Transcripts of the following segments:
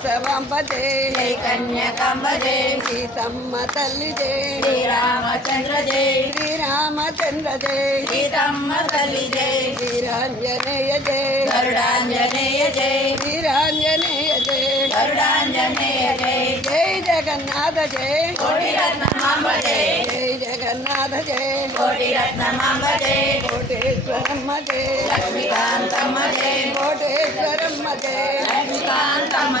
వాసవంబదే హే కన్యకంబదే శ్రీ సమ్మతల్లిదే శ్రీ రామచంద్రదే శ్రీ రామచంద్రదే శ్రీ సమ్మతల్లిదే శ్రీరాంజనేయజే గరుడాంజనేయజే శ్రీరాంజనేయజే గరుడాంజనేయజే జై జగన్నాథ జయ కోటి రత్నమాంబదే జై జగన్నాథ జయ కోటి రత్నమాంబదే కోటేశ్వరమ్మదే లక్ష్మీకాంతమ్మదే కోటేశ్వరమ్మదే లక్ష్మీకాంతమ్మ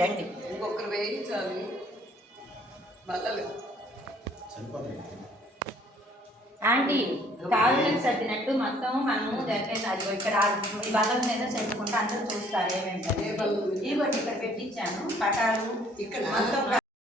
రండి ఇంకొకరు వేయించాలి ఆంటీ కావాలని చదివినట్టు మొత్తం మనము దక్కేసారి ఇక్కడ ఈ బల్లల మీద చదువుకుంటే అందరూ చూస్తారు ఏమేంటే ఇవన్నీ ఇక్కడ పెట్టించాను పటాలు ఇక్కడ మొత్తం